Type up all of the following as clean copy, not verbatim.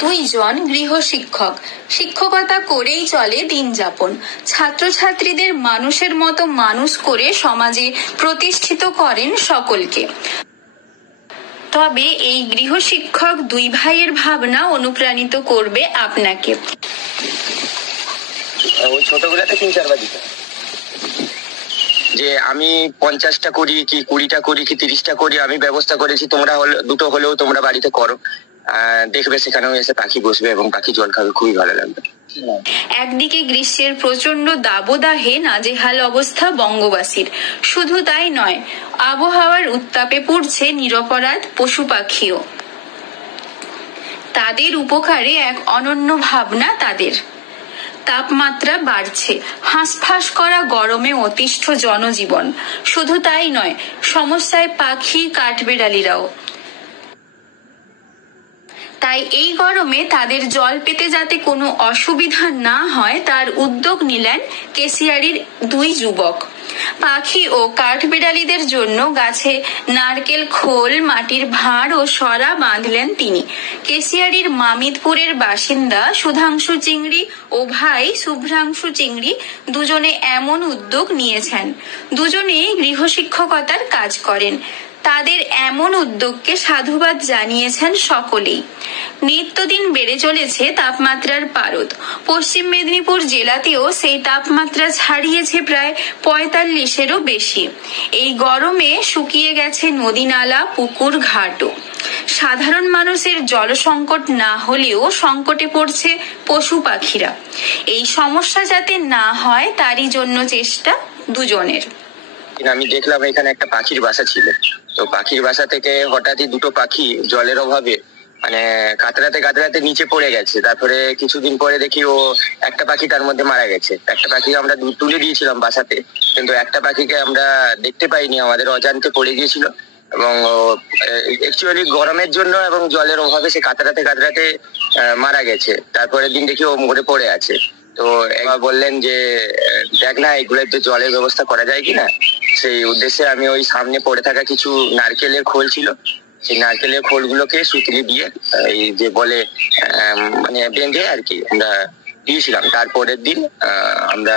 দুইজন গৃহশিক্ষক, শিক্ষকতা করেই চলে দিন যাপন। ছাত্রছাত্রীদের মানুষের মতো মানুষ করে সমাজে প্রতিষ্ঠিত করেন সকলকে। তবে এই গৃহশিক্ষক দুই ভাইয়ের ভাবনা অনুপ্রাণিত করবে আপনাকে। ওই ছোটবেলাতে 3-4 দিত যে আমি 50টা করি কি 20টা করি কি 30টা করি, আমি ব্যবস্থা করেছি, তোমরা দুটো হলেও তোমরা বাড়িতে করো, দেখবে সেখানেও এসে পাখি বসবে এবং পাখি জল খাবে, খুবই ভালো লাগবে। একদিকে গ্রীষ্মের প্রচন্ড দাবদাহে নাজেহাল অবস্থা বঙ্গবাসীর, শুধু তাই নয়, আবহাওয়ার উত্তাপে পুড়ছে নিরপরাধ পশু পাখিও। তাদের উপকারে এক অনন্য ভাবনা তাদের। তাপমাত্রা বাড়ছে, হাঁসফাঁস করা গরমে অতিষ্ঠ জনজীবন, শুধু তাই নয়, সমস্যায় পাখি কাঠবেড়ালিরাও। তাই এই গরমে তাদের জল পেতে যাতে কোনো অসুবিধা না হয় তার উদ্যোগ নিলেন কেশিয়ারির দুই যুবক। পাখি ও কাঠবিড়ালিদের জন্য গাছে নারকেল খোল, মাটির ভাঁড় ও সরা বাঁধলেন তিনি। কেশিয়ারির মামিদপুরের বাসিন্দা সুধাংশু চিংড়ি ও ভাই শুভ্রাংশু চিংড়ি দুজনে এমন উদ্যোগ নিয়েছেন। দুজনেই গৃহশিক্ষকতার কাজ করেন। তাদের এমন উদ্যোগকে সাধুবাদ জানিয়েছেন সকলেই। নিত্যদিন বেড়ে চলেছে তাপমাত্রার পারদ। পশ্চিম মেদিনীপুর জেলাতেও সেই তাপমাত্রা ছাড়িয়েছে প্রায় 45-এরও বেশি। এই গরমে শুকিয়ে গেছে নদী নালা, পুকুর, ঘাটও। সাধারণ মানুষের জল সংকট না হলেও সংকটে পড়ছে পশু পাখিরা। এই সমস্যা যাতে না হয় তারই জন্য চেষ্টা দুজনের। আমি দেখলাম এখানে একটা পাখির বাসা ছিল, তো পাখির বাসা থেকে হঠাৎই দুটো পাখি জলের অভাবে মানে কাতরাতে নিচে পড়ে গেছে। তারপরে কিছুদিন পরে দেখি ও একটা পাখি তার মধ্যে মারা গেছে। একটা পাখি আমরা তুলে দিয়েছিলাম বাসাতে, কিন্তু একটা পাখিকে আমরা দেখতে পাইনি, আমাদের অজান্তে পড়ে গিয়েছিল এবং অ্যাকচুয়ালি গরমের জন্য এবং জলের অভাবে সে কাতরাতে মারা গেছে। তারপরে দিন দেখি ও মরে পড়ে আছে। তো এবার বললেন যে দেখ না এগুলো একটু জলের ব্যবস্থা করা যায় কিনা। সেই উদ্দেশ্যে আমি ওই সামনে পড়ে থাকা কিছু নারকেলের খোল ছিল, সেই নারকেলের খোলগুলোকে সুতলি দিয়ে এই যে বলে মানে বেঁধে আর কি আমরা দিয়েছিলাম। তারপরের দিন আমরা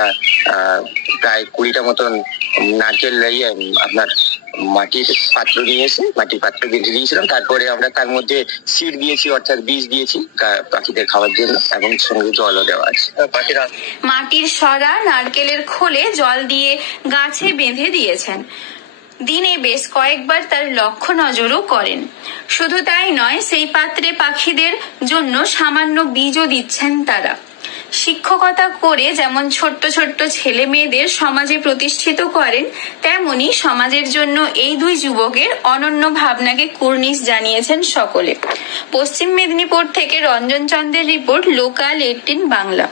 প্রায় 20টা মতন নারকেল আপনার মাটির পাত্র নিয়ে এসে মাটির পাত্র বেঁধে দিয়েছিলাম। তারপরে আমরা তার মধ্যে সিড দিয়েছি, অর্থাৎ বীজ দিয়েছি পাখিদের খাওয়ার জন্য, এবং সঙ্গে জলও দেওয়া আছে। পাখিরা মাটির সরা নারকেলের খোলে জল দিয়ে গাছে বেঁধে দিয়েছেন। দিনে বেশ কয়েকবার তার লক্ষ্য নজরও করেন। শুধু তাই নয়, সেই পাত্রে পাখিদের জন্য সামান্য বীজও দিচ্ছেন তারা। শিক্ষকতা করে যেমন ছোট্ট ছোট্ট ছেলে মেয়েদের সমাজে প্রতিষ্ঠিত করেন, তেমনি সমাজের জন্য এই দুই যুবকের অনন্য ভাবনাকে কুর্নিশ জানিয়েছেন সকলে। পশ্চিম মেদিনীপুর থেকে রঞ্জন চন্দ্রের রিপোর্ট, লোকাল 18 বাংলা।